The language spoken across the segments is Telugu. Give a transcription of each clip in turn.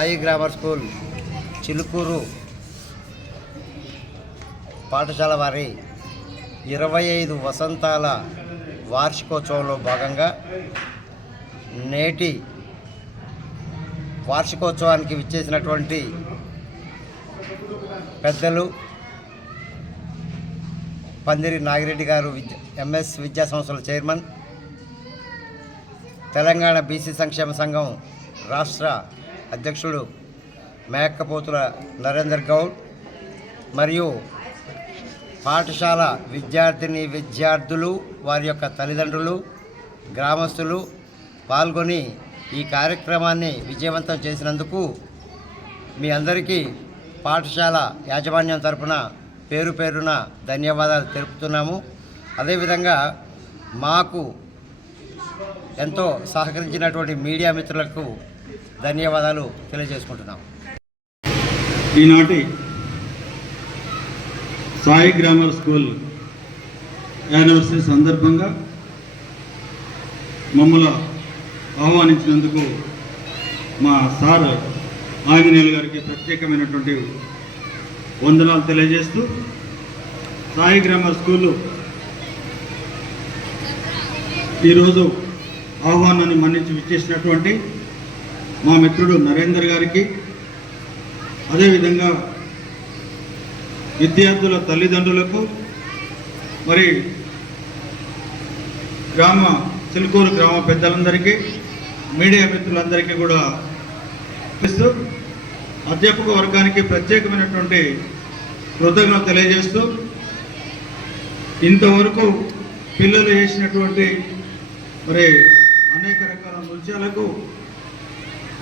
సాయి గ్రామర్ స్కూల్ చిలుకూరు పాఠశాల వారి ఇరవై ఐదు వసంతాల వార్షికోత్సవంలో భాగంగా నేటి వార్షికోత్సవానికి విచ్చేసినటువంటి పెద్దలు పందిరి నాగిరెడ్డి గారు విద్య ఎంఎస్ విద్యా సంస్థల చైర్మన్ తెలంగాణ బీసీ సంక్షేమ సంఘం రాష్ట్ర అధ్యక్షుడు మేకపోతుల నరేందర్ గౌడ్ మరియు పాఠశాల విద్యార్థిని విద్యార్థులు వారి యొక్క తల్లిదండ్రులు గ్రామస్తులు పాల్గొని ఈ కార్యక్రమాన్ని విజయవంతం చేసినందుకు మీ అందరికీ పాఠశాల యాజమాన్యం తరపున పేరు పేరున ధన్యవాదాలు తెలుపుతున్నాము. అదేవిధంగా మాకు ఎంతో సహకరించినటువంటి మీడియా మిత్రులకు ధన్యవాదాలు తెలియజేసుకుంటున్నాం. ఈనాటి సాయి గ్రామర్ స్కూల్ యానివర్సరీ సందర్భంగా మమ్మల్ని ఆహ్వానించినందుకు మా సార్ ఆంజనేయులు గారికి ప్రత్యేకమైనటువంటి వందనాలు తెలియజేస్తూ సాయి గ్రామర్ స్కూలు ఈరోజు ఆహ్వానాన్ని మన్నించి విచ్చేసినటువంటి మా మిత్రుడు నరేందర్ గారికి అదేవిధంగా విద్యార్థుల తల్లిదండ్రులకు మరి గ్రామ చిలుకూరు గ్రామ పెద్దలందరికీ మీడియా మిత్రులందరికీ కూడా ఇస్తూ అధ్యాపక వర్గానికి ప్రత్యేకమైనటువంటి కృతజ్ఞత తెలియజేస్తూ ఇంతవరకు పిల్లలు చేసినటువంటి మరి అనేక రకాల నృత్యాలకు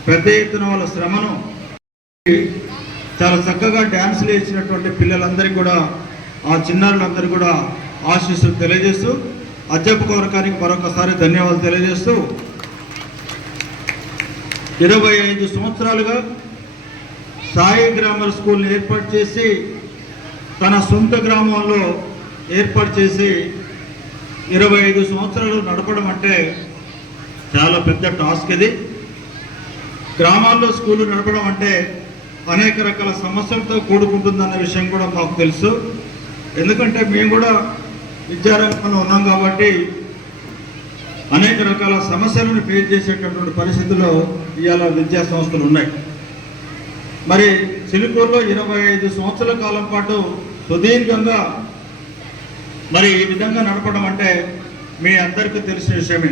పెద్ద ఎత్తున వాళ్ళ శ్రమను చాలా చక్కగా డ్యాన్సులు వేసినటువంటి పిల్లలందరికీ కూడా ఆ చిన్నారులందరూ కూడా ఆశీస్సులు తెలియజేస్తూ అధ్యాపక వర్గానికి మరొకసారి ధన్యవాదాలు తెలియజేస్తూ ఇరవై ఐదు సంవత్సరాలుగా సాయి గ్రామర్ స్కూల్ని ఏర్పాటు చేసి తన సొంత గ్రామంలో ఏర్పాటు చేసి ఇరవై ఐదు సంవత్సరాలు నడపడం అంటే చాలా పెద్ద టాస్క్ ఇది. గ్రామాల్లో స్కూళ్ళు నడపడం అంటే అనేక రకాల సమస్యలతో కూడుకుంటుందన్న విషయం కూడా మాకు తెలుసు. ఎందుకంటే మేము కూడా విద్యారంగంలో ఉన్నాం కాబట్టి అనేక రకాల సమస్యలను ఫేస్ చేసేటటువంటి పరిస్థితుల్లో ఇవాళ విద్యా సంస్థలు ఉన్నాయి. మరి సిలిపూర్లో ఇరవై ఐదు సంవత్సరాల కాలం పాటు సుదీర్ఘంగా మరి ఈ విధంగా నడపడం అంటే మీ అందరికీ తెలిసిన విషయమే.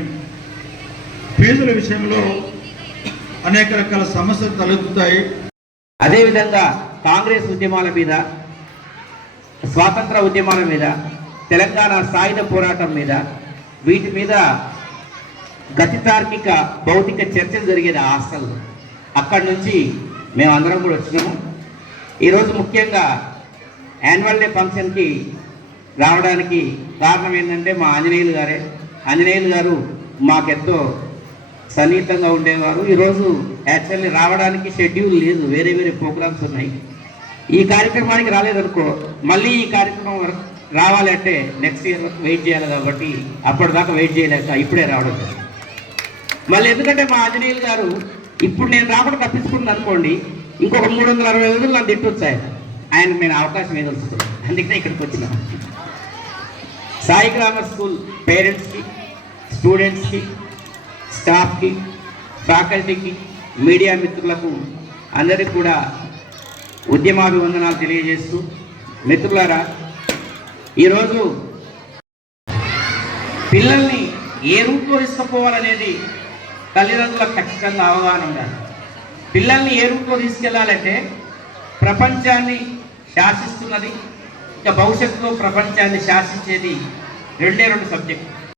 ఫీజుల విషయంలో అనేక రకాల సమస్యలు తలెత్తుతాయి. అదేవిధంగా కాంగ్రెస్ ఉద్యమాల మీద స్వాతంత్ర ఉద్యమాల మీద తెలంగాణ సాయుధ పోరాటం మీద వీటి మీద గతి తార్కిక భౌతిక చర్చలు జరిగేది హాస్టల్ అక్కడి నుంచి మేము అందరం కూడా వచ్చినాము. ఈరోజు ముఖ్యంగా యాన్యువల్ డే ఫంక్షన్కి రావడానికి కారణం ఏంటంటే మా ఆంజనేయులు గారే. ఆంజనేయులు గారు మాకెంతో సన్నిహితంగా ఉండేవారు. ఈరోజు యాక్చువల్లీ రావడానికి షెడ్యూల్ లేదు. వేరే వేరే ప్రోగ్రామ్స్ ఉన్నాయి. ఈ కార్యక్రమానికి రాలేదనుకో మళ్ళీ ఈ కార్యక్రమం వరకు రావాలంటే నెక్స్ట్ ఇయర్ వరకు వెయిట్ చేయాలి కాబట్టి అప్పటిదాకా వెయిట్ చేయలేక ఇప్పుడే రావడం మళ్ళీ ఎందుకంటే మా ఆంజనేయులు గారు ఇప్పుడు నేను రాకుండా తప్పించుకున్నాను అనుకోండి ఇంకొక మూడు వందల అరవై రోజులు నన్ను తిట్టొచ్చు ఆయన ఆయన నేను అవకాశం ఏదో వస్తుంది. అందుకనే ఇక్కడికి వచ్చిన. సాయి గ్రామర్ స్కూల్ పేరెంట్స్కి స్టూడెంట్స్కి స్టాఫ్కి ఫ్యాకల్టీకి మీడియా మిత్రులకు అందరికీ కూడా ఉద్యమాభివందనాలు తెలియజేస్తూ మిత్రులారా ఈరోజు పిల్లల్ని ఏ రూట్లో తీసుకుపోవాలనేది తల్లిదండ్రులకు ఖచ్చితంగా అవగాహన ఉండాలి. పిల్లల్ని ఏ రూట్లో తీసుకెళ్ళాలంటే ప్రపంచాన్ని శాసిస్తున్నది ఇక భవిష్యత్తులో ప్రపంచాన్ని శాసించేది రెండే రెండు సబ్జెక్టు